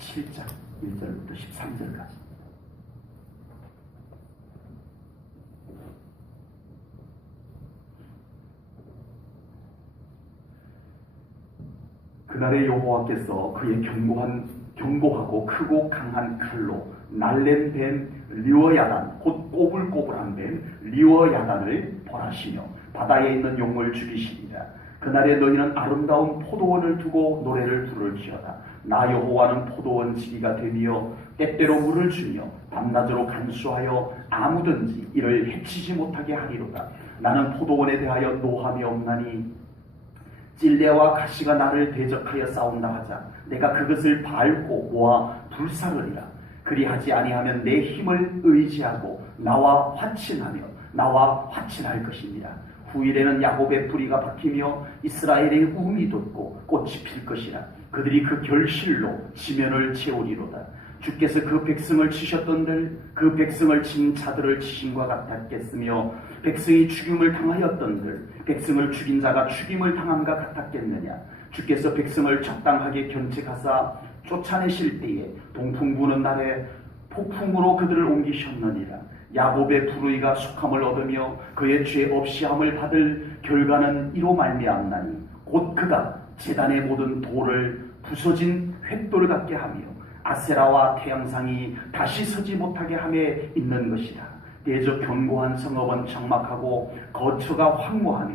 7장 1절부터 13절까지. 그날의 여호와께서 그의 견고하고 크고 강한 칼로 날랜 뱀 리워야단, 곧 꼬불꼬불한 뱀 리워야단을 벌하시며 바다에 있는 용을 죽이시리라. 그날에 너희는 아름다운 포도원을 두고 노래를 부를지어다. 나 여호와는 포도원 지기가 되며 때때로 물을 주며 밤낮으로 간수하여 아무든지 이를 해치지 못하게 하리로다. 나는 포도원에 대하여 노함이 없나니 찔레와 가시가 나를 대적하여 싸운다 하자 내가 그것을 밟고 모아 불사르리라. 그리하지 아니하면 내 힘을 의지하고 나와 화친할 것입니다. 후일에는 야곱의 뿌리가 박히며 이스라엘의 움이 돋고 꽃이 필 것이라. 그들이 그 결실로 지면을 채우리로다. 주께서 그 백성을 치셨던들 그 백성을 친 자들을 치심과 같았겠으며 백성이 죽임을 당하였던들 백성을 죽인 자가 죽임을 당함과 같았겠느냐. 주께서 백성을 적당하게 견책하사 쫓아내실 때에 동풍 부는 날에 폭풍으로 그들을 옮기셨느니라. 야곱의 불의가 속함을 얻으며 그의 죄 없이함을 받을 결과는 이로 말미암나니 곧 그가 제단의 모든 돌을 부서진 횃돌 같게 하며 아세라와 태양상이 다시 서지 못하게 함에 있는 것이다. 대저 견고한 성읍은 장막하고 거처가 황무하며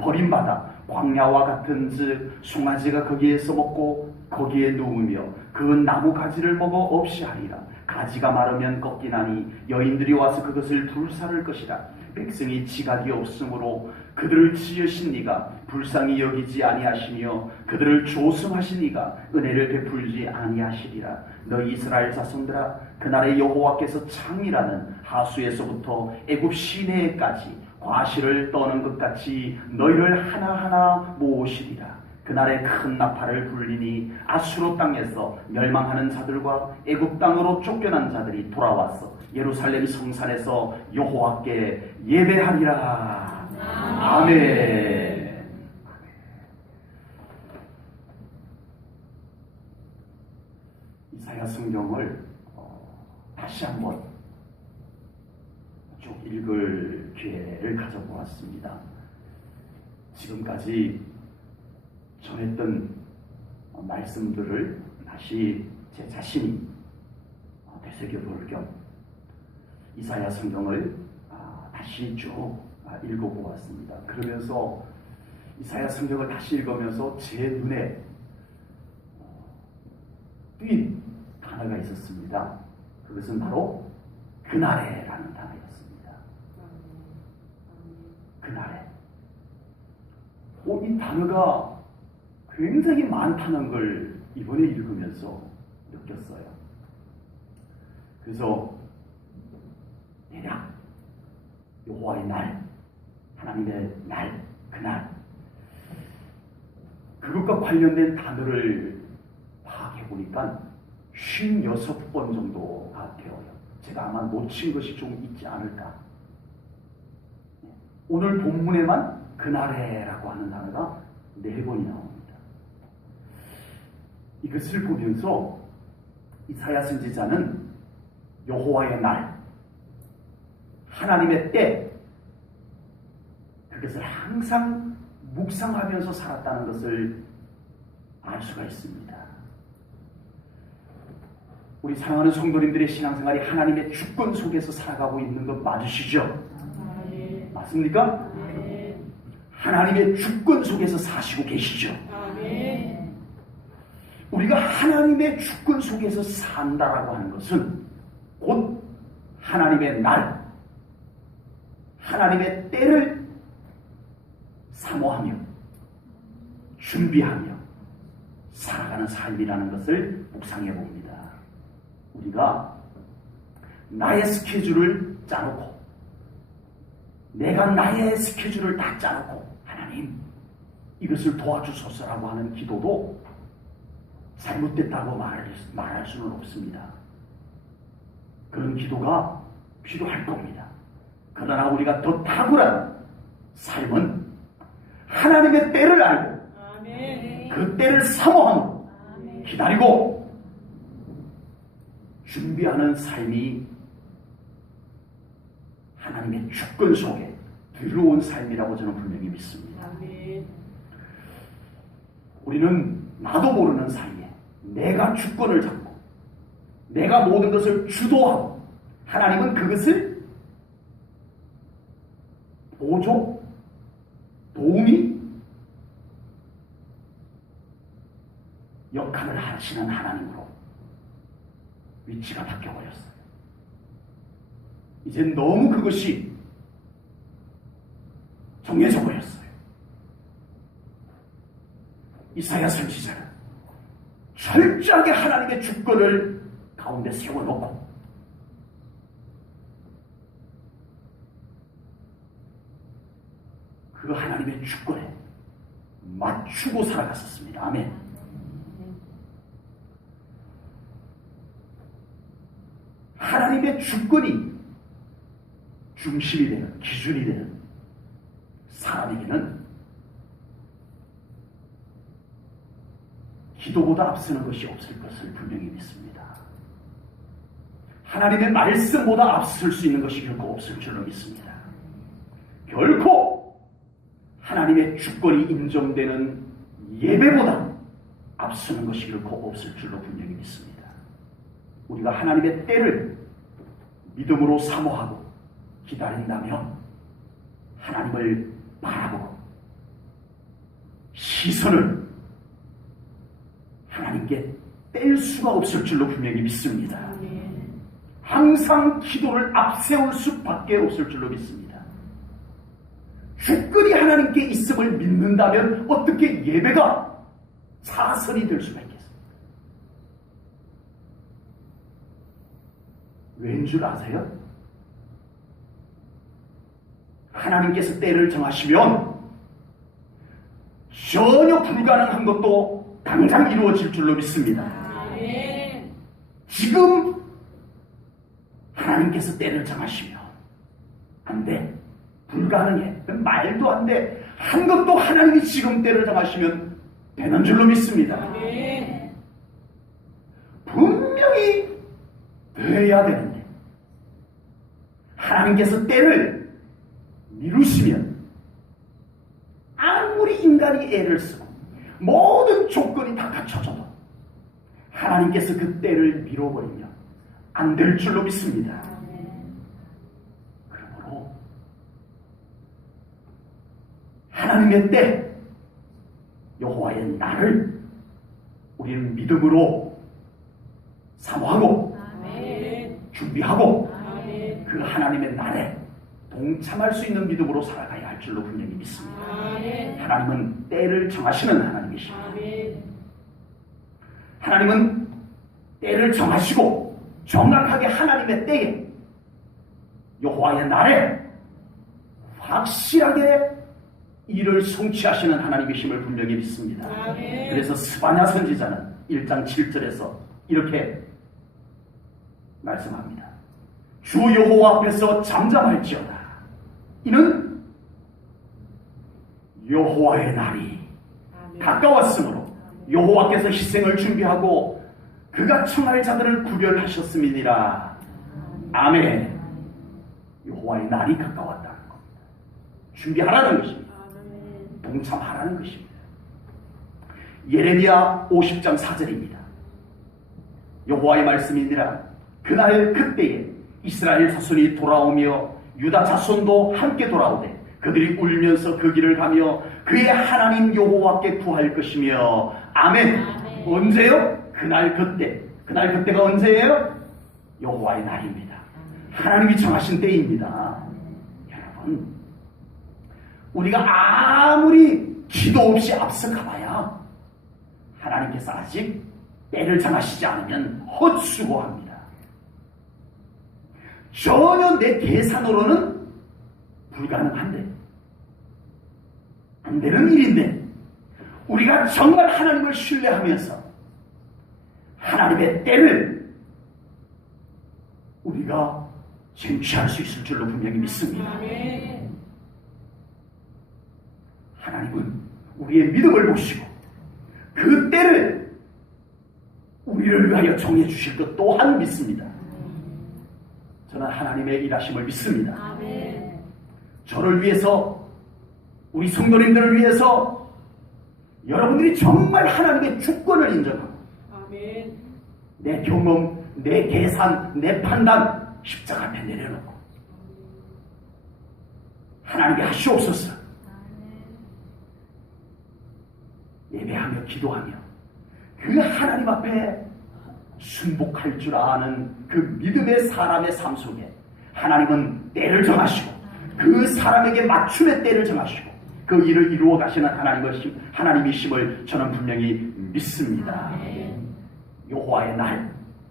버림받아 광야와 같은즉 송아지가 거기에서 먹고 거기에 누우며 그 나무 가지를 먹어 없이 하리라. 가지가 마르면 꺾이나니 여인들이 와서 그것을 불사를 것이라. 백성이 지각이 없으므로 그들을 지으신 이가 불쌍히 여기지 아니하시며 그들을 조성하신 이가 은혜를 베풀지 아니하시리라. 너희 이스라엘 자손들아, 그날의 여호와께서 창이라는 하수에서부터 애굽 시내에까지 과실을 떠는 것 같이 너희를 하나하나 모으시리라. 그날에 큰 나팔을 불리니 아수르 땅에서 멸망하는 자들과 애굽 땅으로 쫓겨난 자들이 돌아와서 예루살렘 성산에서 여호와께 예배하리라. 아멘. 이사야 성경을 다시 한번 쭉 읽을 기회를 가져보았습니다. 지금까지 전했던 말씀들을 다시 제 자신이 되새겨볼 겸 이사야 성경을 다시 쭉 읽어보았습니다. 그러면서 이사야 성경을 다시 읽으면서 제 눈에 띈 단어가 있었습니다. 그것은 바로 그날에라는 단어였습니다. 그날에. 이 단어가 굉장히 많다는 걸 이번에 읽으면서 느꼈어요. 그래서 대략 여호와의 날, 하나님의 날, 그날 그것과 관련된 단어를 파악해보니까 56번 정도가 되어요. 제가 아마 놓친 것이 좀 있지 않을까. 오늘 본문에만 그날에라고 하는 단어가 4번이 나옵니다. 이것을 보면서 이사야 선지자는 여호와의 날, 하나님의 때, 그것을 항상 묵상하면서 살았다는 것을 알 수가 있습니다. 우리 사랑하는 성도님들의 신앙생활이 하나님의 주권 속에서 살아가고 있는 것 맞으시죠? 네. 맞습니까? 네. 하나님의 주권 속에서 사시고 계시죠? 네. 우리가 하나님의 주권 속에서 산다라고 하는 것은 곧 하나님의 날, 하나님의 때를 사모하며 준비하며 살아가는 삶이라는 것을 묵상해 봅니다. 우리가 나의 스케줄을 짜놓고 내가 나의 스케줄을 다 짜놓고 하나님 이것을 도와주소서라고 하는 기도도 잘못됐다고 말할 수는 없습니다. 그런 기도가 필요할 겁니다. 그러나 우리가 더 탁월한 삶은 하나님의 때를 알고 아멘. 그 때를 사모하고 기다리고 준비하는 삶이 하나님의 주권 속에 들어온 삶이라고 저는 분명히 믿습니다. 우리는 나도 모르는 사이에 내가 주권을 잡고 내가 모든 것을 주도하고 하나님은 그것을 보조, 도우미 역할을 하시는 하나님으로 위치가 바뀌어버렸어요. 이제 너무 그것이 정해져 버렸어요. 이사야 선지자는 철저하게 하나님의 주권을 가운데 세워놓고 그 하나님의 주권에 맞추고 살아갔었습니다. 아멘. 하나님의 주권이 중심이 되는, 기준이 되는 사람에게는 기도보다 앞서는 것이 없을 것을 분명히 믿습니다. 하나님의 말씀보다 앞설 수 있는 것이 결코 없을 줄로 믿습니다. 결코 하나님의 주권이 인정되는 예배보다 앞서는 것이 결코 없을 줄로 분명히 믿습니다. 우리가 하나님의 때를 믿음으로 사모하고 기다린다면 하나님을 바라보고 시선을 하나님께 뗄 수가 없을 줄로 분명히 믿습니다. 항상 기도를 앞세울 수밖에 없을 줄로 믿습니다. 주권이 하나님께 있음을 믿는다면 어떻게 예배가 사선이 될 수가 있겠습니까? 왠 줄 아세요? 하나님께서 때를 정하시면 전혀 불가능한 것도 당장 이루어질 줄로 믿습니다. 지금 하나님께서 때를 정하시면 안 돼. 불가능해. 말도 안 돼. 한 것도 하나님이 지금 때를 정하시면 되는 줄로 믿습니다. 분명히 돼야 되는데 하나님께서 때를 미루시면 아무리 인간이 애를 쓰고 모든 조건이 다 갖춰져도 하나님께서 그 때를 미뤄버리면 안 될 줄로 믿습니다. 그러므로 하나님의 때, 여호와의 날을 우리는 믿음으로 사모하고 준비하고 그 하나님의 날에 동참할 수 있는 믿음으로 살아가야 할 줄로 분명히 믿습니다. 하나님은 때를 정하시는 하나님이십니다. 하나님은 때를 정하시고 정확하게 하나님의 때에 여호와의 날에 확실하게 일을 성취하시는 하나님이심을 분명히 믿습니다. 그래서 스바냐 선지자는 1장 7절에서 이렇게 말씀합니다. 주 여호와 앞에서 잠잠할지어다. 이는 여호와의 날이 가까웠으므로 여호와께서 희생을 준비하고 그가 청할 자들을 구별하셨음이니라. 아멘. 여호와의 날이 가까웠다는 겁니다. 준비하라는 것입니다. 동참하라는 것입니다. 예레미야 50장 4절입니다. 여호와의 말씀이니라. 그날 그때에 이스라엘 자손이 돌아오며 유다 자손도 함께 돌아오되 그들이 울면서 그 길을 가며 그의 하나님 여호와께 구할 것이며. 아멘. 언제요? 그날 그때. 그날 그때가 언제예요? 여호와의 날입니다. 하나님이 정하신 때입니다. 여러분, 우리가 아무리 기도 없이 앞서 가봐야 하나님께서 아직 때를 정하시지 않으면 헛수고합니다. 전혀 내 계산으로는 불가능한데, 안 되는 일인데, 우리가 정말 하나님을 신뢰하면서 하나님의 때를 우리가 쟁취할 수 있을 줄로 분명히 믿습니다. 하나님은 우리의 믿음을 보시고 그 때를 우리를 위하여 정해 주실 것 또한 믿습니다. 저는 하나님의 일하심을 믿습니다. 아멘. 저를 위해서, 우리 성도님들을 위해서 여러분들이 정말 하나님의 주권을 인정하고 아멘. 내 경험, 내 계산, 내 판단 십자가 앞에 내려놓고 하나님께 하시옵소서. 예배하며 기도하며 그 하나님 앞에 순복할 줄 아는 그 믿음의 사람의 삶 속에 하나님은 때를 정하시고 그 사람에게 맞춤의 때를 정하시고 그 일을 이루어 가시는 하나님이심을 저는 분명히 믿습니다. 여호와의 날,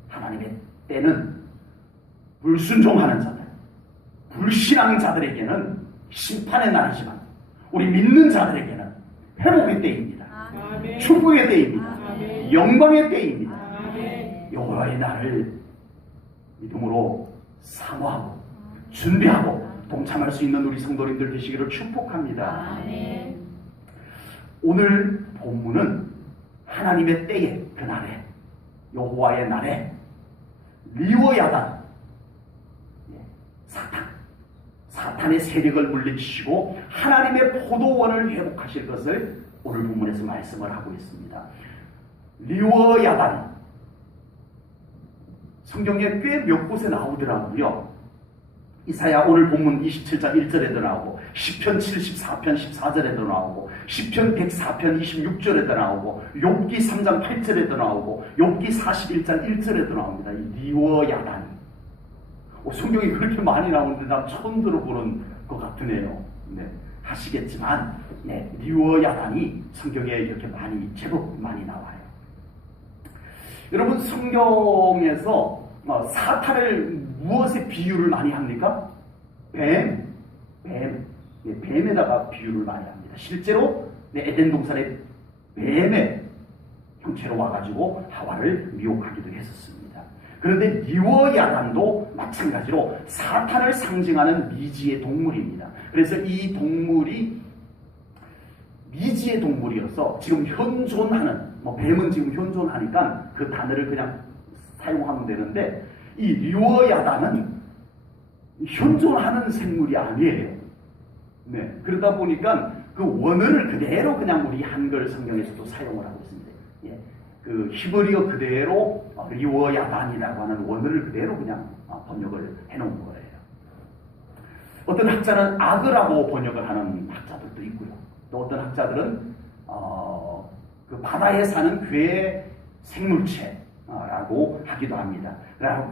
하나님의 때는 불순종하는 자들, 불신앙 자들에게는 심판의 날이지만 우리 믿는 자들에게는 회복의 때입니다. 아멘. 축복의 때입니다. 아멘. 영광의 때입니다. 아멘. 여호와의 날을 믿음으로 사모하고 준비하고 동참할 수 있는 우리 성도님들 되시기를 축복합니다. 아멘. 오늘 본문은 하나님의 때에, 그날에, 여호와의 날에 리워야단, 사탄의 세력을 물리치시고 하나님의 포도원을 회복하실 것을 오늘 본문에서 말씀을 하고 있습니다. 리워야단, 성경에 꽤 몇 곳에 나오더라고요. 이사야 오늘 본문 27장 1절에도 나오고, 시편 74편 14절에도 나오고, 시편 104편 26절에도 나오고, 욥기 3장 8절에도 나오고, 욥기 41장 1절에도 나옵니다. 이 리워야단이. 성경이 그렇게 많이 나오는데 난 처음 들어보는 것 같으네요. 네, 하시겠지만, 네, 리워야단이 성경에 이렇게 제법 많이 나와요. 여러분, 성경에서 사탄을 무엇에 비유를 많이 합니까? 뱀에다가 비유를 많이 합니다. 실제로 에덴 동산의 뱀의 형체로 와가지고 하와를 미혹하기도 했었습니다. 그런데 리워야단도 마찬가지로 사탄을 상징하는 미지의 동물입니다. 그래서 이 동물이 미지의 동물이어서 지금 현존하는, 뱀은 지금 현존하니까 그 단어를 그냥 사용하면 되는데, 이 리워야단은 현존하는 생물이 아니에요. 네, 그러다 보니까 그 원어를 그대로 그냥 우리 한글 성경에서도 사용을 하고 있습니다. 예, 그 히브리어 그대로 리워야단이라고 하는 원어를 그대로 그냥 번역을 해놓은 거예요. 어떤 학자는 악어라고 번역을 하는 학자들도 있고요. 또 어떤 학자들은 그 바다에 사는 괴 생물체라고 하기도 합니다.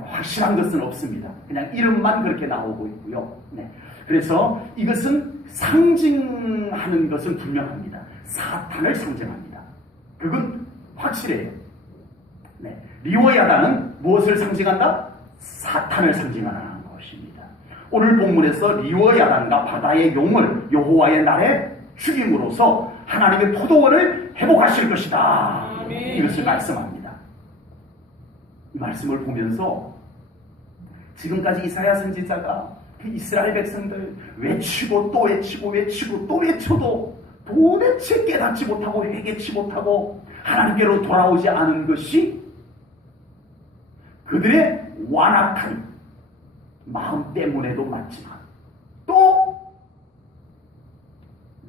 확실한 것은 없습니다. 그냥 이름만 그렇게 나오고 있고요. 네. 그래서 이것은 상징하는 것은 분명합니다. 사탄을 상징합니다. 그건 확실해요. 네. 리워야단은 무엇을 상징한다? 사탄을 상징하는 것입니다. 오늘 본문에서 리워야단과 바다의 용을 여호와의 날에 죽임으로써 하나님의 포도원을 회복하실 것이다. 아멘. 이것을 말씀합니다. 이 말씀을 보면서 지금까지 이사야 선지자가 그 이스라엘 백성들 외치고 또 외치고 외치고 또 외쳐도 도대체 깨닫지 못하고 회개치 못하고 하나님께로 돌아오지 않은 것이 그들의 완악한 마음 때문에도 맞지만 또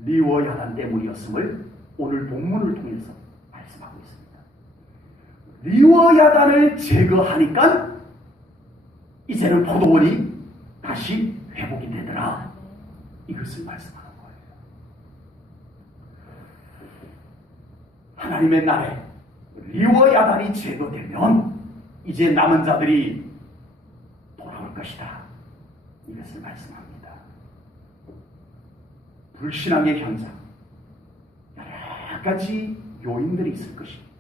리워야단 때문이었음을 오늘 본문을 통해서 말씀하고 있습니다. 리워야단을 제거하니까 이제는 포도원이 다시 회복이 되더라. 이것을 말씀하는 거예요. 하나님의 날에 리워야단이 제거되면 이제 남은 자들이 돌아올 것이다. 이것을 말씀합니다. 불신앙의 현장, 여러 가지 요인들이 있을 것입니다.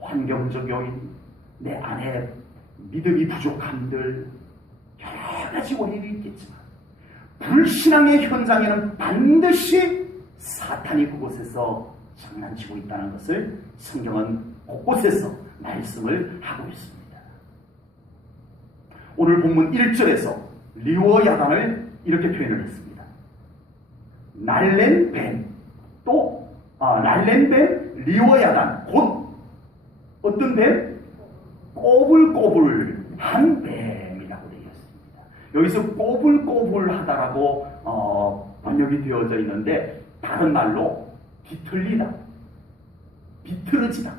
환경적 요인, 내 안에 믿음이 부족함들, 여러 가지 원인이 있겠지만 불신앙의 현장에는 반드시 사탄이 그곳에서 장난치고 있다는 것을 성경은 곳곳에서 말씀을 하고 있습니다. 오늘 본문 1절에서 리워야단을 이렇게 표현을 했습니다. 날랜 뱀, 또 날랜 뱀, 리워야단, 곧 어떤 뱀? 꼬불꼬불한 뱀이라고 되어 있습니다. 여기서 꼬불꼬불하다라고 번역이 되어져 있는데 다른 말로 뒤틀리다, 비틀어지다,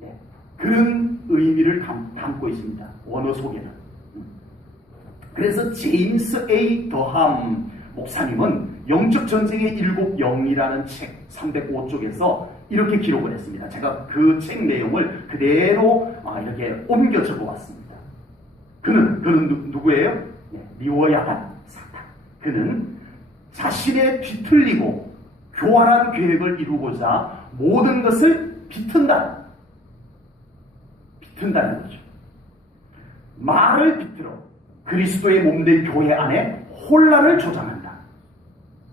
네, 그런 의미를 담고 있습니다. 원어 속에는. 그래서 제임스 A. 더함 목사님은 영적 전쟁의 일곱 영이라는 책 305쪽에서 이렇게 기록을 했습니다. 제가 그 책 내용을 그대로 이렇게 옮겨 적어봤습니다. 그는 누구예요? 네, 리워야단 사탄. 그는 자신의 뒤틀리고 교활한 계획을 이루고자 모든 것을 비튼다는 거죠. 말을 비틀어 그리스도의 몸된 교회 안에 혼란을 조장한다.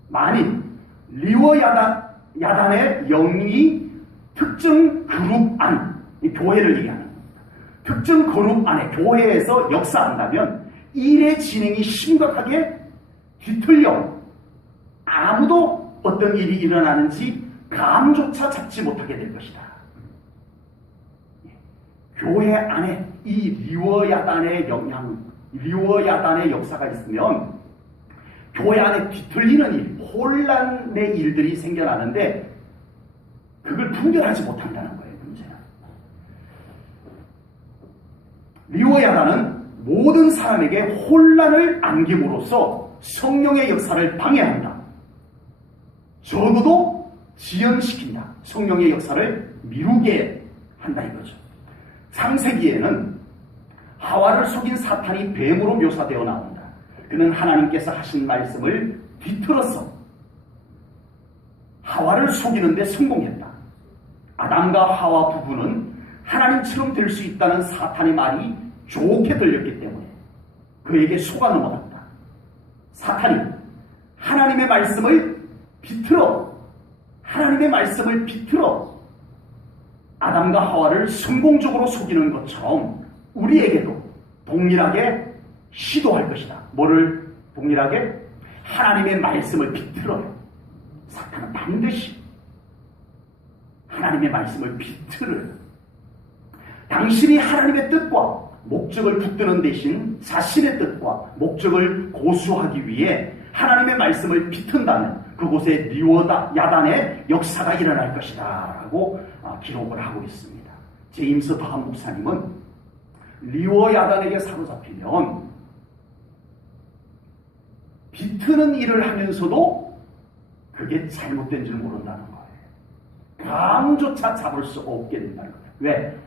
만일 리워야단의 영이 특정 그룹 안, 이 교회를 얘기하는 겁니다. 특정 그룹 안에 교회에서 역사한다면 일의 진행이 심각하게 뒤틀려 아무도 어떤 일이 일어나는지 감조차 잡지 못하게 될 것이다. 교회 안에 이 리워야단의 역사가 있으면 교회 안에 뒤틀리는 일, 혼란의 일들이 생겨나는데 그걸 분별하지 못한다는 거예요. 문제는. 리워야단은 모든 사람에게 혼란을 안김으로써 성령의 역사를 방해한다. 적어도 지연시킨다. 성령의 역사를 미루게 한다 이거죠. 창세기에는 하와를 속인 사탄이 뱀으로 묘사되어 나온다. 그는 하나님께서 하신 말씀을 뒤틀어서 하와를 속이는 데 성공했다. 아담과 하와 부부는 하나님처럼 될 수 있다는 사탄의 말이 좋게 들렸기 때문에 그에게 속아 넘어갔다. 사탄이 하나님의 말씀을 비틀어 아담과 하와를 성공적으로 속이는 것처럼 우리에게도 동일하게 시도할 것이다. 뭐를 동일하게? 하나님의 말씀을 비틀어요. 사탄은 반드시 하나님의 말씀을 비틀어요. 당신이 하나님의 뜻과 목적을 붙드는 대신 자신의 뜻과 목적을 고수하기 위해 하나님의 말씀을 비튼다면 그곳에 리워야단의 역사가 일어날 것이다 라고 기록을 하고 있습니다. 제임스 더함 목사님은 리워야단에게 사로잡히면 비트는 일을 하면서도 그게 잘못된 줄 모른다는 거예요. 감조차 잡을 수 없게 된다는 거예요. 왜?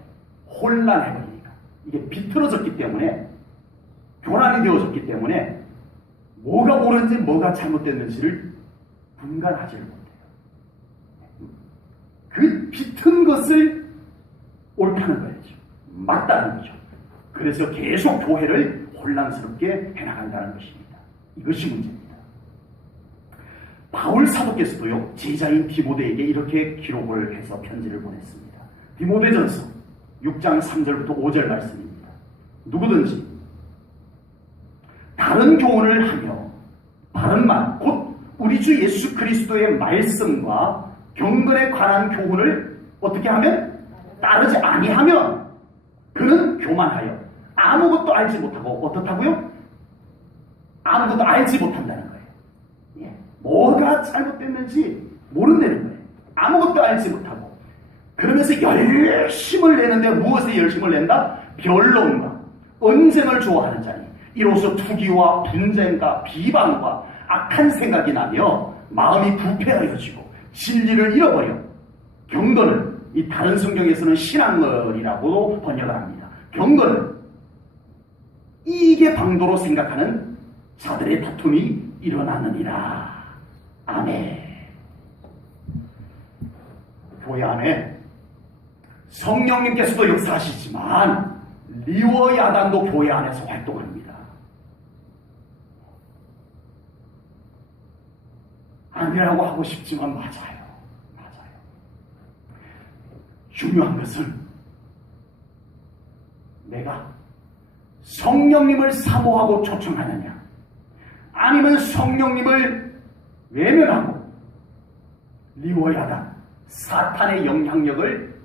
혼란해버리니까. 이게 비틀어졌기 때문에, 교란이 되어졌기 때문에 뭐가 옳은지 뭐가 잘못됐는지를 분간하지를 못해요. 그 비튼 것을 옳다는 거죠. 맞다는 거죠. 그래서 계속 교회를 혼란스럽게 해나간다는 것입니다. 이것이 문제입니다. 바울 사도께서도요, 제자인 디모데에게 이렇게 기록을 해서 편지를 보냈습니다. 디모데전서 6장 3절부터 5절 말씀입니다. 누구든지 다른 교훈을 하며 바른 말, 곧 우리 주 예수 그리스도의 말씀과 경건에 관한 교훈을 어떻게 하면? 따르지 아니하면 그는 교만하여 아무것도 알지 못하고 어떻다고요? 아무것도 알지 못한다는 거예요. 예. 뭐가 잘못됐는지 모른다는 거예요. 아무것도 알지 못하고 그러면서 열심을 내는데 무엇에 열심을 낸다? 변론과 언쟁을 좋아하는 자니 이로써 투기와 분쟁과 비방과 악한 생각이 나며 마음이 부패하여지고 진리를 잃어버려 경건을, 이 다른 성경에서는 신앙을이라고 번역을 합니다. 경건을 이익의 방도로 생각하는 자들의 다툼이 일어나느니라. 아멘. 교회 안에 성령님께서도 역사하시지만 리워야단도 교회 안에서 활동합니다. 아니라고 하고 싶지만 맞아요. 중요한 것은 내가 성령님을 사모하고 초청하느냐, 아니면 성령님을 외면하고 리워야단, 사탄의 영향력을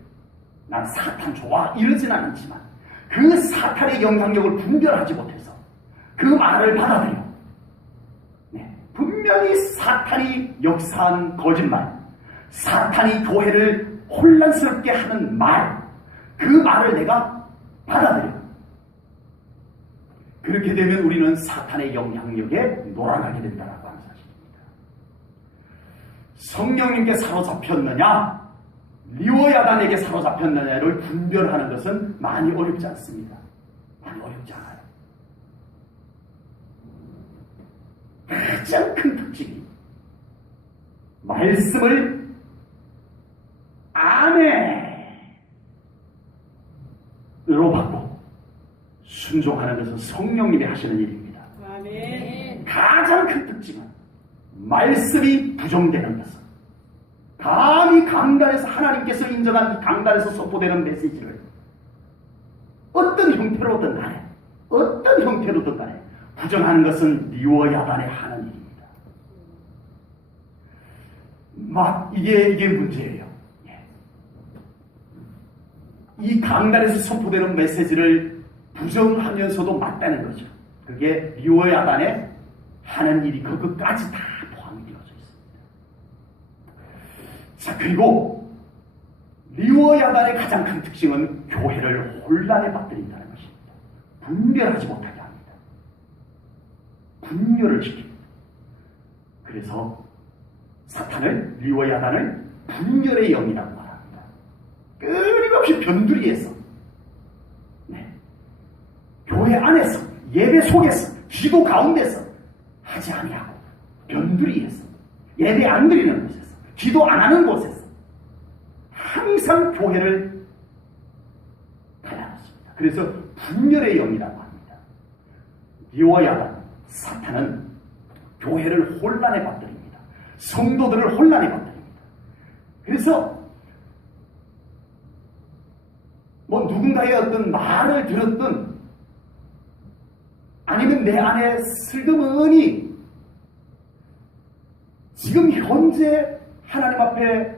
난 사탄 좋아 이러진 않지만 그 사탄의 영향력을 분별하지 못해서 그 말을 받아들여 분명히 사탄이 역사한 거짓말, 사탄이 교회를 혼란스럽게 하는 말, 그 말을 내가 받아들여. 그렇게 되면 우리는 사탄의 영향력에 놀아나게 된다라고 하는 사실입니다. 성령님께 사로잡혔느냐, 리워야단에게 사로잡혔느냐를 분별하는 것은 많이 어렵지 않습니다. 많이 어렵지 않아요. 가장 큰 특징이 말씀을 아멘으로 받고 순종하는 것은 성령님이 하시는 일입니다. 아멘. 가장 큰 특징은 말씀이 부정되는 것은 감히 강단에서 하나님께서 인정한 이 강단에서 선포되는 메시지를 어떤 형태로든 간에 어떤 형태로든 간에 부정하는 것은 리워야단에 하는 일입니다. 이게 문제예요. 이 강단에서 선포되는 메시지를 부정하면서도 맞다는 거죠. 그게 리워야단에 하는 일이 그것까지 다 포함이 되어져 있습니다. 자, 그리고 리워야단의 가장 큰 특징은 교회를 혼란에 빠뜨린다는 것입니다. 분별하지 못하게 합니다. 분별을 시킵니다. 그래서 사탄을, 리워야단을 분별의 영이라고 말합니다. 끊임없이 변두리에서 교회 안에서, 예배 속에서, 기도 가운데서 하지 아니하고 변두리에서, 예배 안 드리는 곳에서, 기도 안 하는 곳에서 항상 교회를 달아놨습니다. 그래서 분별의 영이라고 합니다. 리워야단, 사탄은 교회를 혼란에 빠뜨립니다. 성도들을 혼란에 빠뜨립니다. 그래서 누군가의 어떤 말을 들었든 아니면 내 안에 슬그머니 지금 현재 하나님 앞에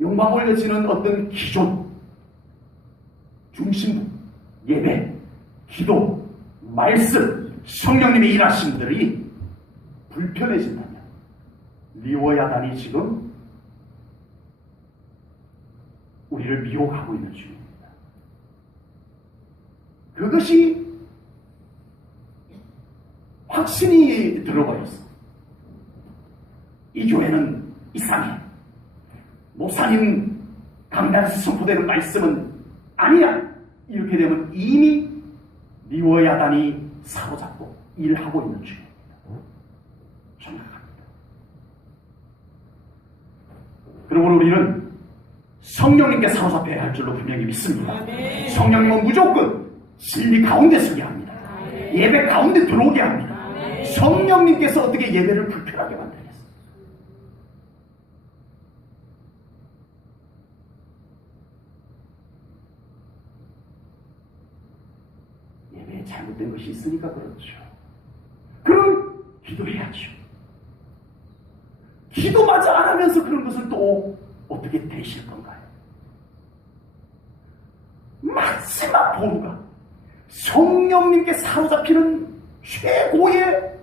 영광 올려지는 어떤 기존, 중심부, 예배, 기도, 말씀, 성령님의 일하심들이 불편해진다면 리워야단이 지금 우리를 미혹하고 있는 중입니다. 그것이 확신이 들어버렸어. 이 교회는 이상해. 목사님 강단에서 선포되는 말씀은 아니야. 이렇게 되면 이미 리워야단이 사로잡고 일하고 있는 중입니다. 정확합니다. 그러므로 우리는 성령님께 사로잡혀야 할 줄로 분명히 믿습니다. 아멘. 성령님은 무조건 진리 가운데 서게 합니다. 아멘. 예배 가운데 들어오게 합니다. 아멘. 성령님께서 어떻게 예배를 불편하게 만들겠어요? 예배에 잘못된 것이 있으니까 그렇죠. 그럼 기도해야죠. 기도마저 안 하면서 그런 것을 또 어떻게 되실 건가요? 마지막 보루가 성령님께 사로잡히는 최고의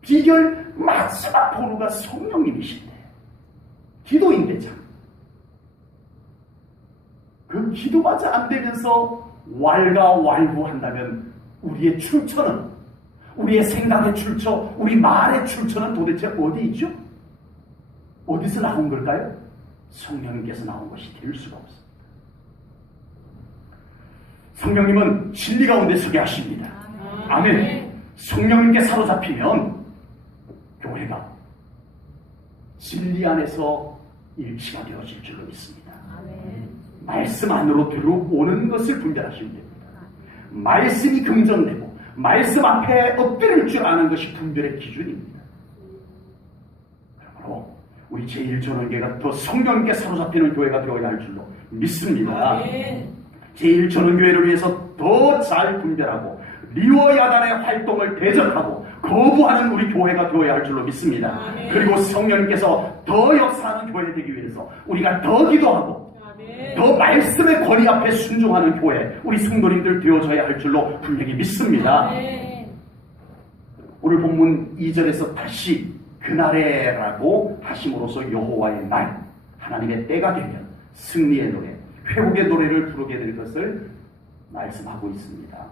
비결, 마지막 보루가 성령님이신데 기도인데 참. 그 기도마저 안 되면서 왈가왈부한다면 우리의 출처는, 우리의 생각의 출처, 우리 말의 출처는 도대체 어디 있죠? 어디서 나온 걸까요? 성령님께서 나온 것이 될 수가 없습니다. 성령님은 진리 가운데 서게 하십니다. 아멘. 성령님께 사로잡히면 교회가 진리 안에서 일치가 되어질 줄로 믿습니다. 말씀 안으로 들어오는 것을 분별하시면 됩니다. 말씀이 긍정되고 말씀 앞에 엎드릴 줄 아는 것이 분별의 기준입니다. 그러므로 우리 제1전원교회가 더 성령님께 사로잡히는 교회가 되어야 할 줄로 믿습니다. 제1전원교회를 위해서 더 잘 분별하고 리워야단의 활동을 대적하고 거부하는 우리 교회가 되어야 할 줄로 믿습니다. 그리고 성령님께서 더 역사하는 교회 되기 위해서 우리가 더 기도하고 더 말씀의 권위 앞에 순종하는 교회, 우리 성도님들 되어져야 할 줄로 분명히 믿습니다. 오늘 본문 2절에서 다시 그날에라고 하심으로써 여호와의 날, 하나님의 때가 되면 승리의 노래, 회복의 노래를 부르게 될 것을 말씀하고 있습니다.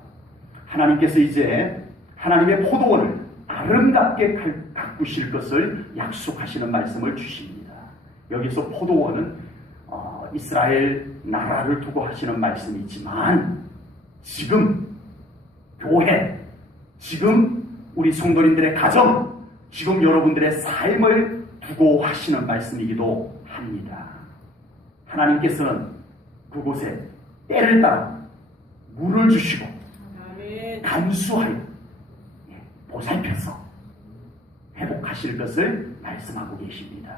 하나님께서 이제 하나님의 포도원을 아름답게 가꾸실 것을 약속하시는 말씀을 주십니다. 여기서 포도원은 이스라엘 나라를 두고 하시는 말씀이지만 지금 교회, 지금 우리 성도님들의 가정, 지금 여러분들의 삶을 두고 하시는 말씀이기도 합니다. 하나님께서는 그곳에 때를 따라 물을 주시고 간수하여 보살펴서 회복하실 것을 말씀하고 계십니다.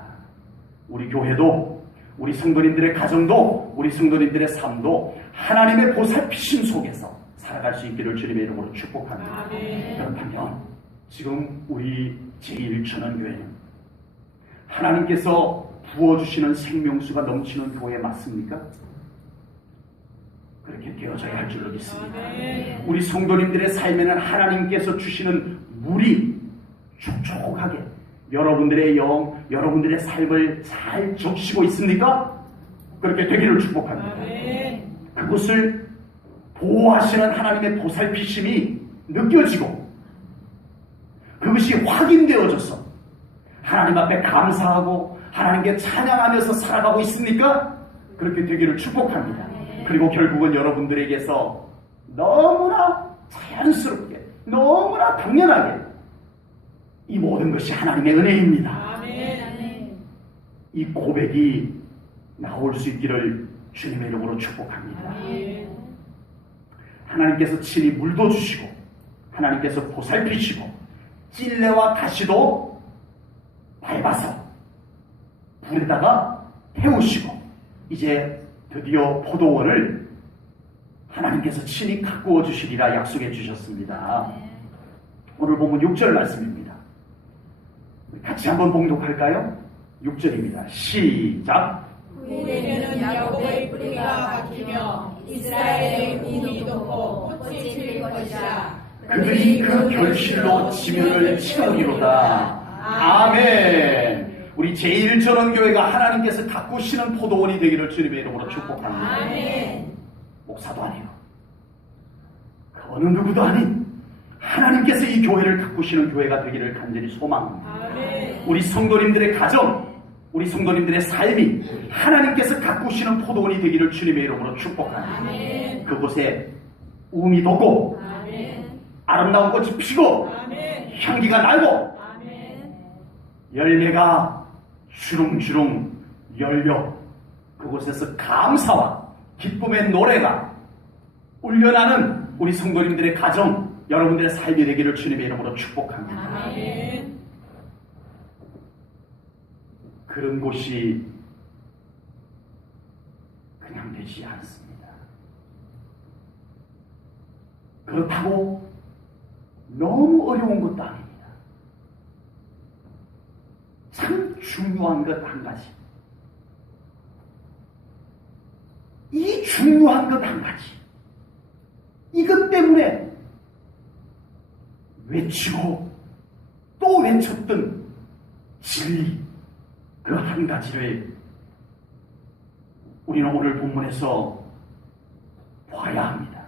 우리 교회도, 우리 성도님들의 가정도, 우리 성도님들의 삶도 하나님의 보살피심 속에서 살아갈 수 있기를 주님의 이름으로 축복합니다. 그렇다면 지금 우리 제1천원교회는 하나님께서 부어주시는 생명수가 넘치는 교회 맞습니까? 그렇게 되어져야 할 줄로 믿습니다. 우리 성도님들의 삶에는 하나님께서 주시는 물이 촉촉하게 여러분들의 영, 여러분들의 삶을 잘 적시고 있습니까? 그렇게 되기를 축복합니다. 그것을 보호하시는 하나님의 보살피심이 느껴지고 그것이 확인되어져서 하나님 앞에 감사하고 하나님께 찬양하면서 살아가고 있습니까? 그렇게 되기를 축복합니다. 그리고 결국은 여러분들에게서 너무나 자연스럽게, 너무나 당연하게 이 모든 것이 하나님의 은혜입니다. 이 고백이 나올 수 있기를 주님의 이름으로 축복합니다. 하나님께서 친히 물도 주시고 하나님께서 보살피시고 찔레와 가시도 밟아서 불에다가 태우시고 이제 드디어 포도원을 하나님께서 친히 가꾸어 주시리라 약속해 주셨습니다. 오늘 본문 6절 말씀입니다. 같이 한번 봉독할까요? 6절입니다. 시작. 후에는 야곱의 뿌리가 박히며 이스라엘의 운이 돋고 꽃이 필 것이라. 그들이 그 결실로 지면을 치르리로다. 아멘. 우리 제1전원교회가 하나님께서 가꾸시는 포도원이 되기를 주님의 이름으로 축복합니다. 아멘. 목사도 아니요, 그 어느 누구도 아닌 하나님께서 이 교회를 가꾸시는 교회가 되기를 간절히 소망합니다. 아멘. 우리 성도님들의 가정, 우리 성도님들의 삶이 하나님께서 가꾸시는 포도원이 되기를 주님의 이름으로 축복합니다. 아멘. 그곳에 움이 돋고 아멘. 아름다운 꽃이 피고 아멘. 향기가 날고 아멘. 열매가 주렁주렁 열려 그곳에서 감사와 기쁨의 노래가 울려나는 우리 성도님들의 가정, 여러분들의 삶이 되기를 주님의 이름으로 축복합니다. 아멘. 그런 곳이 그냥 되지 않습니다. 그렇다고 너무 어려운 것도 아닙니다. 참 중요한 것 한 가지. 이 중요한 것 한 가지. 이것 때문에 외치고 또 외쳤던 진리, 그 한 가지를 우리는 오늘 본문에서 봐야 합니다.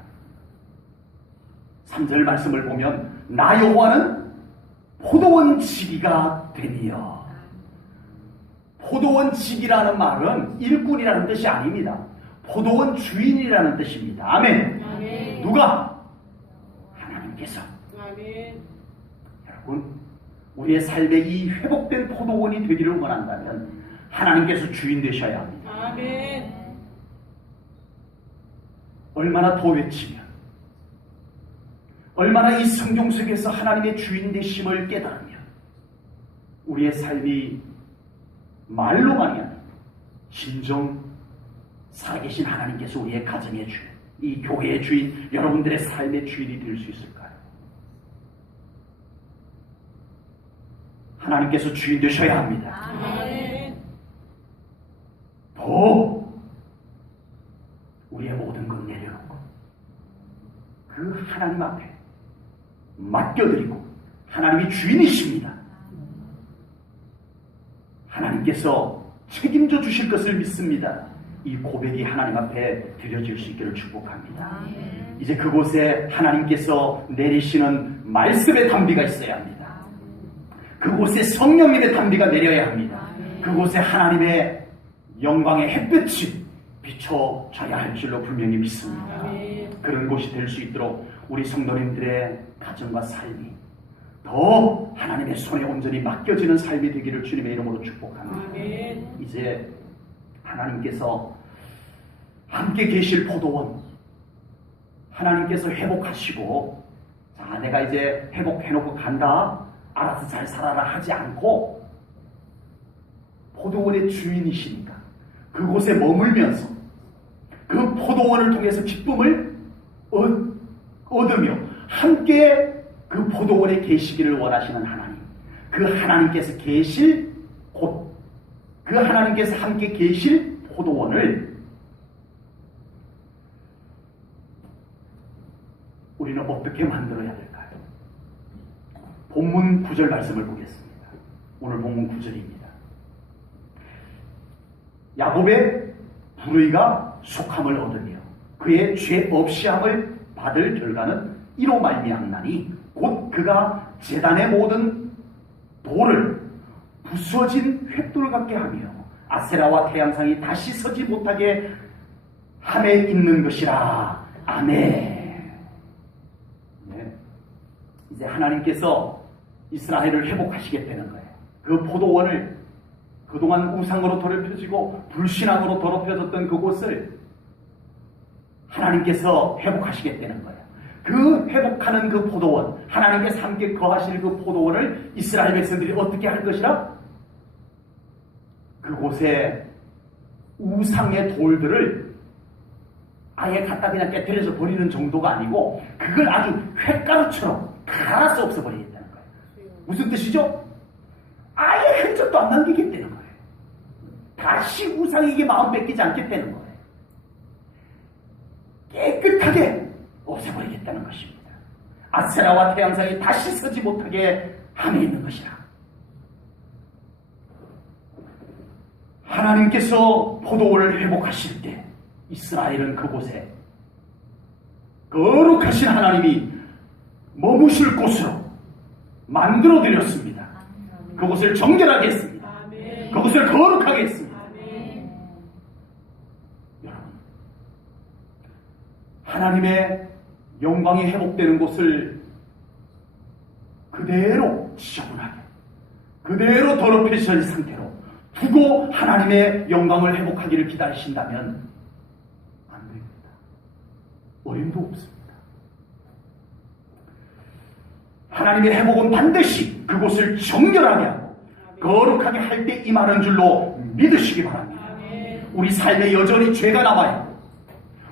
3절 말씀을 보면 나 여호와는 포도원 지기가 되니여. 포도원 지기라는 말은 일꾼이라는 뜻이 아닙니다. 포도원 주인이라는 뜻입니다. 아멘. 아멘. 누가? 하나님께서. 아멘. 여러분, 우리의 삶에 이 회복된 포도원이 되기를 원한다면 하나님께서 주인 되셔야 합니다. 아멘. 얼마나 더 외치면, 얼마나 이 성경 속에서 하나님의 주인 되심을 깨달으면 우리의 삶이 말로만이 아니라 진정 살아계신 하나님께서 우리의 가정의 주인, 이 교회의 주인, 여러분들의 삶의 주인이 될 수 있을까요? 하나님께서 주인 되셔야 합니다. 아멘. 더 우리의 모든 것 내려놓고 그 하나님 앞에 맡겨드리고 하나님이 주인이십니다. 하나님께서 책임져 주실 것을 믿습니다. 이 고백이 하나님 앞에 드려질 수 있기를 축복합니다. 이제 그곳에 하나님께서 내리시는 말씀의 담비가 있어야 합니다. 그곳에 성령님의 담비가 내려야 합니다. 그곳에 하나님의 영광의 햇볕이 비춰져야 할 줄로 분명히 믿습니다. 그런 곳이 될 수 있도록 우리 성도님들의 가정과 삶이 더 하나님의 손에 온전히 맡겨지는 삶이 되기를 주님의 이름으로 축복합니다. 이제 하나님께서 함께 계실 포도원, 하나님께서 회복하시고, 자, 내가 이제 회복해놓고 간다, 알아서 잘 살아라 하지 않고, 포도원의 주인이시니까 그곳에 머물면서 그 포도원을 통해서 기쁨을 얻으며 함께 그 포도원에 계시기를 원하시는 하나님, 그 하나님께서 계실 곳, 그 하나님께서 함께 계실 포도원을 우리는 어떻게 만들어야 될까요? 본문 9절 말씀을 보겠습니다. 오늘 본문 9절입니다. 야곱의 불의가 속함을 얻으며 그의 죄 없이함을 받을 결과는 이로 말미암나니 곧 그가 제단의 모든 돌을 부서진 횃돌 같게 하며 아세라와 태양상이 다시 서지 못하게 함에 있는 것이라. 아멘. 네. 이제 하나님께서 이스라엘을 회복하시겠다는 거예요. 그 포도원을 그동안 우상으로 더럽혀지고 불신앙으로 더럽혀졌던 그곳을 하나님께서 회복하시겠다는 거예요. 그 회복하는 그 포도원, 하나님께서 함께 거하실 그 포도원을 이스라엘 백성들이 어떻게 할 것이라? 그곳에 우상의 돌들을 아예 갖다 그냥 깨뜨려서 버리는 정도가 아니고 그걸 아주 횟가루처럼 갈아서 없애버리겠다는 거예요. 무슨 뜻이죠? 아예 흔적도 안 남기겠다는 거예요. 다시 우상에게 마음 뺏기지 않겠다는 거예요. 깨끗하게 없애버리겠다는 것입니다. 아세라와 태양상이 다시 서지 못하게 함에 있는 것이라. 하나님께서 포도원을 회복하실 때 이스라엘은 그곳에 거룩하신 하나님이 머무실 곳으로 만들어드렸습니다. 그곳을 정결하게 했습니다. 그곳을 거룩하게 했습니다. 여러분, 하나님의 영광이 회복되는 곳을 그대로 지저분하게, 그대로 더럽혀진 상태로 두고 하나님의 영광을 회복하기를 기다리신다면 안 됩니다. 어림도 없습니다. 하나님의 회복은 반드시 그곳을 정결하게 하고 거룩하게 할 때 임하는 줄로 믿으시기 바랍니다. 우리 삶에 여전히 죄가 남아있고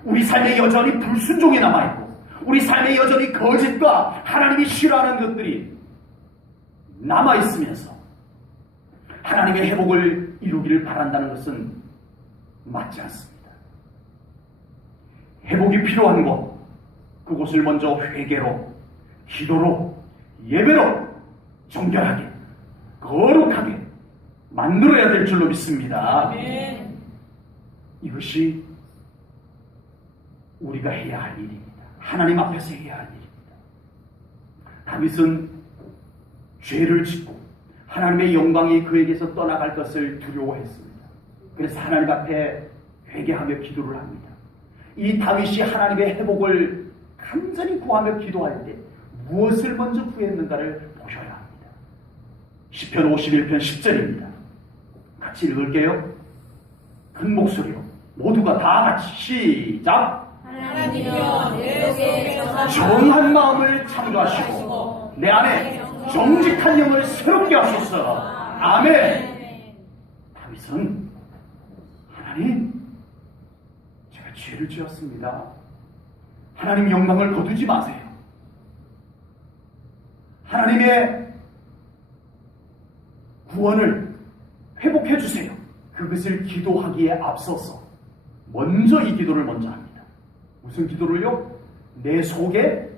우리 삶에 여전히 불순종이 남아있고 우리 삶에 여전히 거짓과 하나님이 싫어하는 것들이 남아있으면서 하나님의 회복을 이루기를 바란다는 것은 맞지 않습니다. 회복이 필요한 곳, 그곳을 먼저 회개로, 기도로, 예배로 정결하게, 거룩하게 만들어야 될 줄로 믿습니다. 아멘. 이것이 우리가 해야 할 일입니다. 하나님 앞에서 해야 할 일입니다. 다윗은 죄를 짓고 하나님의 영광이 그에게서 떠나갈 것을 두려워했습니다. 그래서 하나님 앞에 회개하며 기도를 합니다. 이 다윗이 하나님의 회복을 간절히 구하며 기도할 때 무엇을 먼저 구했는가를 보셔야 합니다. 시편 51편 10절입니다. 같이 읽을게요. 큰 목소리로 모두가 다 같이 시작. 하나님이여 내 속에 정한 마음을 창조하시고 내 안에 정직한 영을 새롭게 하소서. 아멘. 다윗은 하나님, 제가 죄를 지었습니다. 하나님 영광을 거두지 마세요. 하나님의 구원을 회복해 주세요. 그것을 기도하기에 앞서서 먼저 이 기도를 먼저 합니다. 무슨 기도를요? 내 속에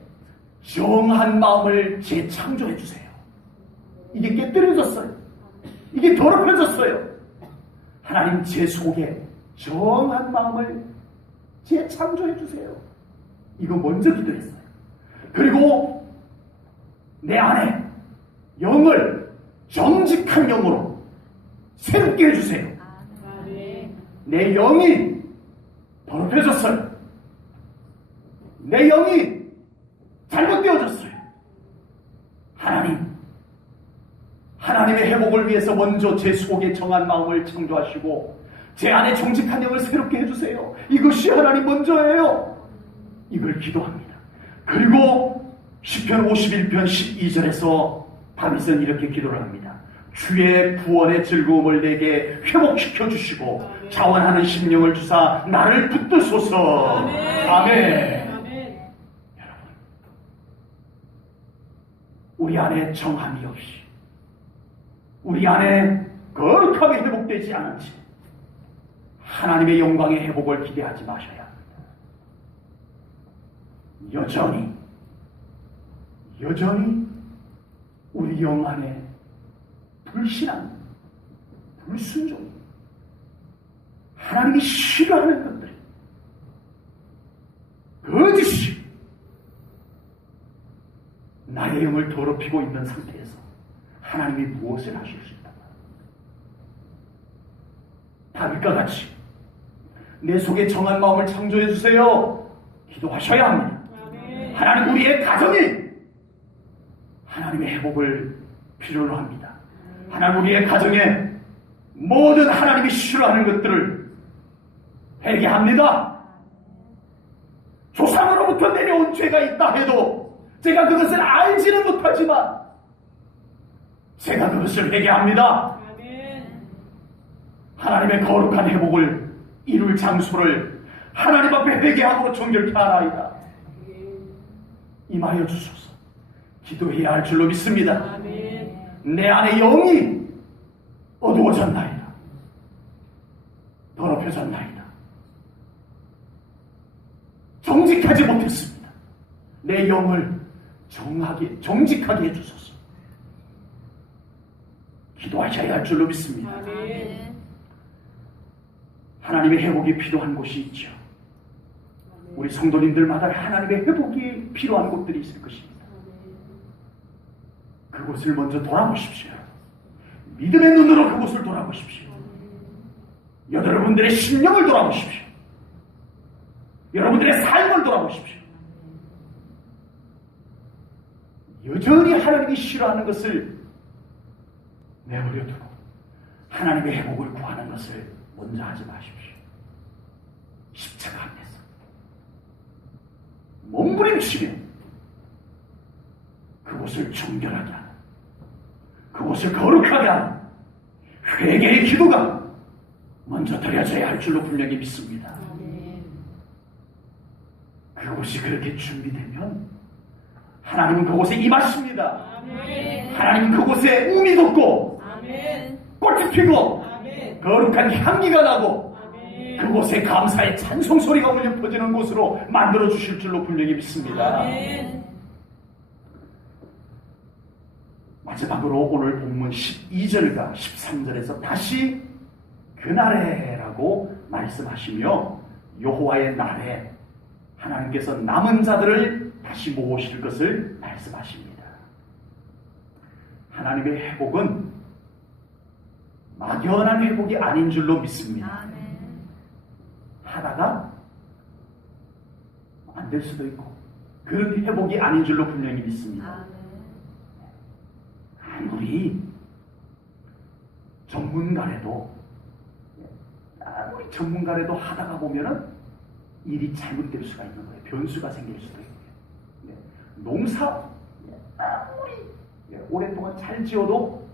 정한 마음을 재창조해 주세요. 이게 깨뜨려졌어요. 이게 더럽혀졌어요. 하나님 제 속에 정한 마음을 재창조해 주세요. 이거 먼저 기도했어요. 그리고 내 안에 영을 정직한 영으로 새롭게 해주세요. 내 영이 더럽혀졌어요. 내 영이 잘못되어졌어요. 하나님의 회복을 위해서 먼저 제 속에 정한 마음을 창조하시고 제 안에 정직한 영을 새롭게 해주세요. 이것이 하나님 먼저예요. 이걸 기도합니다. 그리고 시편 51편 12절에서 다윗은 이렇게 기도를 합니다. 주의 구원의 즐거움을 내게 회복시켜 주시고 자원하는 심령을 주사 나를 붙드소서. 아멘. 여러분, 우리 안에 정함이 없이 우리 안에 거룩하게 회복되지 않은지 하나님의 영광의 회복을 기대하지 마셔야 합니다. 여전히 우리 영 안에 불신앙, 불순종, 하나님이 싫어하는 것들, 거짓이 나의 영을 더럽히고 있는 상태에서 하나님이 무엇을 하실 수 있다? 다윗과 같이 내 속에 정한 마음을 창조해 주세요. 기도하셔야 합니다. 하나님, 우리의 가정이 하나님의 회복을 필요로 합니다. 하나님, 우리의 가정에 모든 하나님이 싫어하는 것들을 회개합니다. 조상으로부터 내려온 죄가 있다 해도 제가 그것을 알지는 못하지만 제가 그것을 회개합니다. 하나님의 거룩한 회복을 이룰 장소를 하나님 앞에 회개하고 정결케 하나이다. 임하여 주소서. 기도해야 할 줄로 믿습니다. 내 안에 영이 어두워졌나이다. 더럽혀졌나이다. 정직하지 못했습니다. 내 영을 정직하게 해주소서. 기도하셔야 할 줄로 믿습니다. 하나님의 회복이 필요한 곳이 있죠. 우리 성도님들마다 하나님의 회복이 필요한 곳들이 있을 것입니다. 그곳을 먼저 돌아보십시오. 믿음의 눈으로 그곳을 돌아보십시오. 여러분들의 심령을 돌아보십시오. 여러분들의 삶을 돌아보십시오. 여전히 하나님이 싫어하는 것을 내버려두고 하나님의 회복을 구하는 것을 먼저 하지 마십시오. 십자가 앞에서 몸부림치며 그곳을 정결하게 하는, 그곳을 거룩하게 하는 회개의 기도가 먼저 드려져야 할 줄로 분명히 믿습니다. 그곳이 그렇게 준비되면 하나님은 그곳에 임하십니다. 하나님은 그곳에 움이 돋고 꽃이 피고 거룩한 향기가 나고 그곳에 감사의 찬송 소리가 울려 퍼지는 곳으로 만들어 주실 줄로 분명히 믿습니다. 마지막으로 오늘 본문 12절과 13절에서 다시 그날에라고 말씀하시며 여호와의 날에 하나님께서 남은 자들을 다시 모으실 것을 말씀하십니다. 하나님의 회복은 막연한 회복이 아닌 줄로 믿습니다. 하다가 안 될 수도 있고 그런 회복이 아닌 줄로 분명히 믿습니다. 아무리 전문가래도 하다가 보면은 일이 잘못될 수가 있는 거예요. 변수가 생길 수도 있고요. 농사 아무리 오랫동안 잘 지어도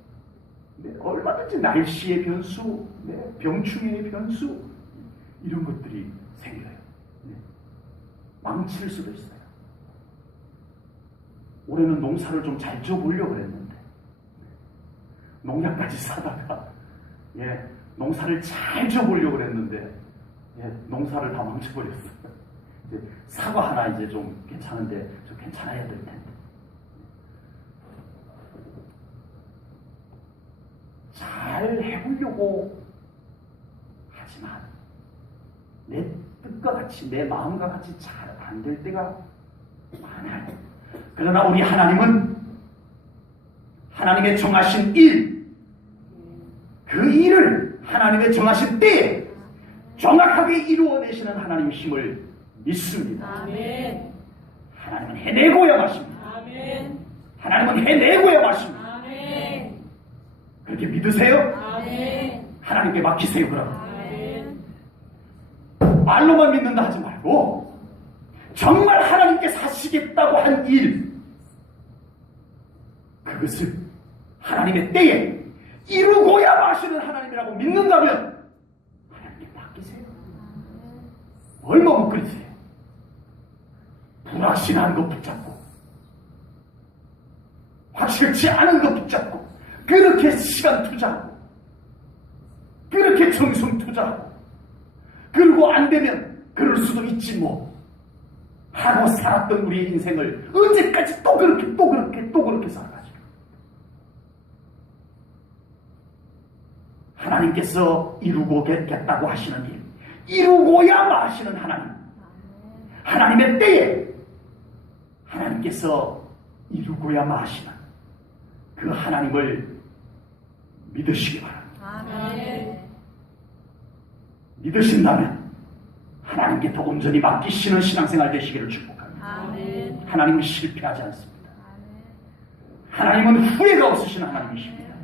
얼마든지 날씨의 변수, 병충해의 변수 이런 것들이 생겨요. 망칠 수도 있어요. 올해는 농사를 좀 잘 지어보려고 했는데 농약까지 사다가 농사를 잘 지어보려고 했는데 농사를 다 망쳐버렸어요. 사과 하나 이제 좀 괜찮은데 좀 괜찮아야 될 텐데. 잘 해보려고 하지만 내 뜻과 같이 내 마음과 같이 잘 안 될 때가 많아요. 그러나 우리 하나님은 하나님의 정하신 일, 그 일을 하나님의 정하신 때에 정확하게 이루어내시는 하나님이심을 믿습니다. 아멘. 하나님은 해내고야 마십니다. 아멘. 하나님은 해내고야 마십니다. 아멘. 그렇게 믿으세요? 아멘. 하나님께 맡기세요. 그럼 아멘. 말로만 믿는다 하지 말고 정말 하나님께서 하시겠다고 한 일, 그것을 하나님의 때에 이루고야 마시는 하나님이라고 믿는다면 하나님께 맡기세요. 얼마 못 그리세요? 불확실한 것 붙잡고 확실치 않은 것 붙잡고 그렇게 시간 투자하고 그렇게 정성 투자하고 그리고 안 되면 그럴 수도 있지 뭐 하고 살았던 우리의 인생을 언제까지 또 그렇게 살아가지고 하나님께서 이루고겠다고 하시는 일, 이루고야 마시는 하나님, 하나님의 때에 하나님께서 이루고야 마시는 그 하나님을 믿으시기 바랍니다. 아멘. 믿으신다면 하나님께 더 온전히 맡기시는 신앙생활 되시기를 축복합니다. 아멘. 하나님은 실패하지 않습니다. 하나님은 후회가 없으신 하나님이십니다.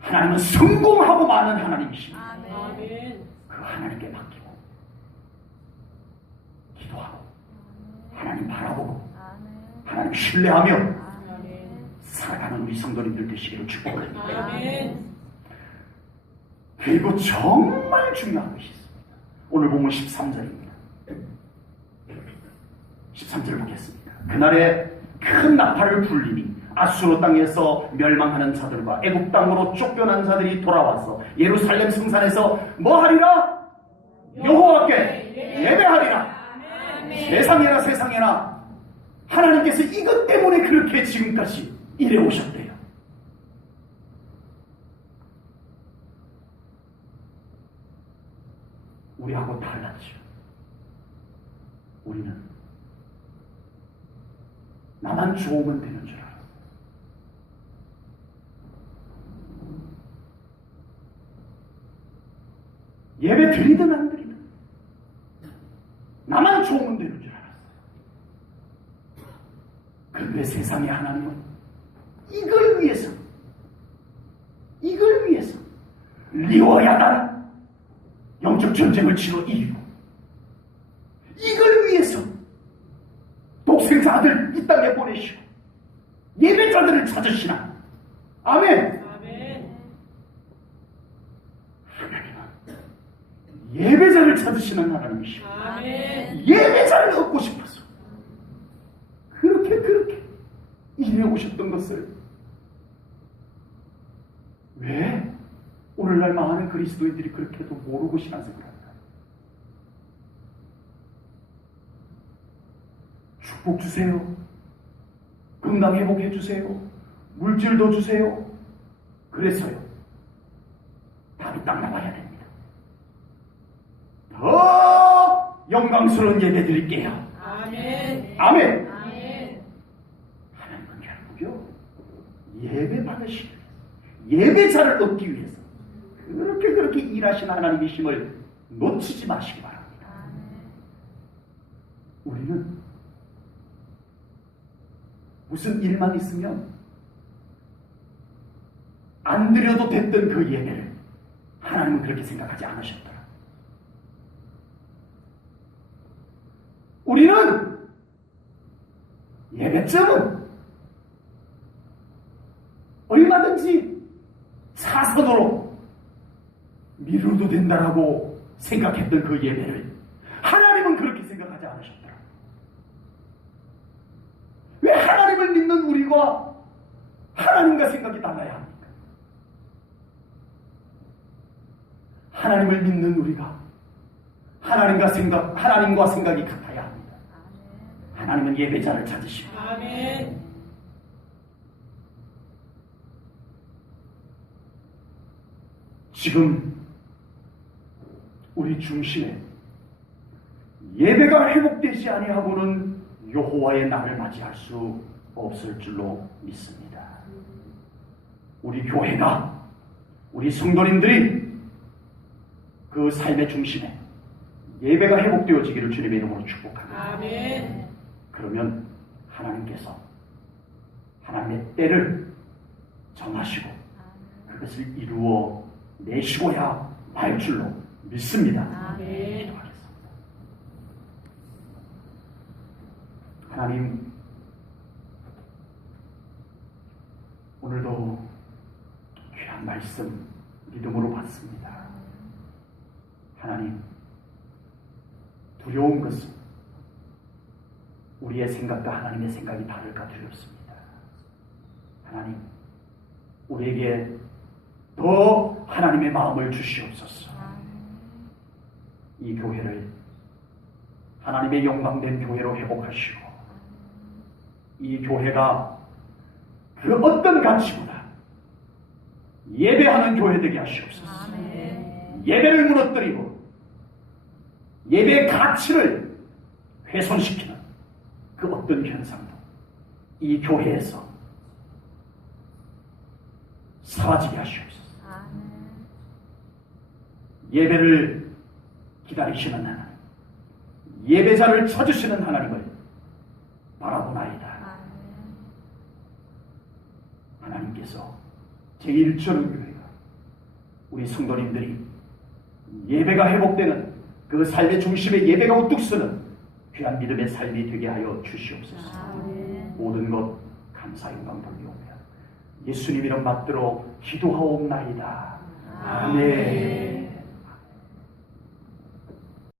하나님은 성공하고 마는 하나님이십니다. 아멘. 그 하나님께 맡기고 기도하고 하나님 바라보고 하나님 신뢰하며 아멘. 살아가는 우리 성도님들 되시기를 축복합니다. 아멘. 그리고 정말 중요한 것이 있습니다. 오늘 보면 13절입니다. 13절을 보겠습니다. 그날에 큰 나팔을 불리니 아수르 땅에서 멸망하는 자들과 애굽 땅으로 쫓겨난 자들이 돌아와서 예루살렘 성산에서 뭐 하리라? 여호와께 예배하리라. 세상에나 하나님께서 이것 때문에 그렇게 지금까지 이래 오셨대요. 우리하고 달랐죠. 우리는 나만 좋으면 되는 줄 알았어요. 예배 드리든 안 드리든 나만 좋으면 되는 줄 알았어요. 그런데 세상의 하나님은 이걸 위해서 리워야단 영적 전쟁을 치러 이기고 이걸 위해서 독생자 아들 이 땅에 보내시고 예배자들을 찾으시나. 아멘. 아멘. 하나님은 예배자를 찾으시는 하나님이시고 아멘. 예배자를 얻고 싶어서 그렇게 일해 오셨던 것을 왜 오늘날 많은 그리스도인들이 그렇게도 모르고 신앙생활합니다. 축복 주세요. 건강 회복해 주세요. 물질도 주세요. 그래서요. 답이 딱 나와야 됩니다. 더 영광스러운 예배 드릴게요. 아멘. 아멘. 아멘. 하나님은 결국요. 예배 받으시기 위해서, 예배자를 얻기 위해서 그렇게 일하시는 하나님이심을 놓치지 마시기 바랍니다. 우리는 무슨 일만 있으면 안 드려도 됐던 그 예배를 하나님은 그렇게 생각하지 않으셨더라. 우리는 예배점은 얼마든지 사선으로 미뤄도 된다라고 생각했던 그 예배를 하나님은 그렇게 생각하지 않으셨더라. 왜 하나님을 믿는 우리가 하나님과 생각이 달라야 합니까? 하나님을 믿는 우리가 하나님과 생각이 같아야 합니다. 하나님은 예배자를 찾으십니다. 아멘. 지금 우리 중심에 예배가 회복되지 아니하고는 여호와의 날을 맞이할 수 없을 줄로 믿습니다. 우리 교회가, 우리 성도님들이 그 삶의 중심에 예배가 회복되어지기를 주님의 이름으로 축복합니다. 아멘. 그러면 하나님께서 하나님의 때를 정하시고 그것을 이루어 내시고야 말 줄로 믿습니다. 아멘. 기도하겠습니다. 하나님, 오늘도 귀한 말씀 믿음으로 받습니다. 하나님, 두려운 것은 우리의 생각과 하나님의 생각이 다를까 두렵습니다. 하나님, 우리에게 더 하나님의 마음을 주시옵소서. 이 교회를 하나님의 영광된 교회로 회복하시고 이 교회가 그 어떤 가치보다 예배하는 교회 되게 하시옵소서. 예배를 무너뜨리고 예배의 가치를 훼손시키는 그 어떤 현상도 이 교회에서 사라지게 하시옵소서. 예배를 기다리시는 하나님, 예배자를 찾으시는 하나님을 바라보나이다. 하나님께서 제1전교회가 우리 성도님들이 예배가 회복되는 그 삶의 중심에 예배가 우뚝 서는 귀한 믿음의 삶이 되게 하여 주시옵소서. 모든 것 감사 영광 돌리오며 예수님 이름 받들어 기도하옵나이다. 아멘.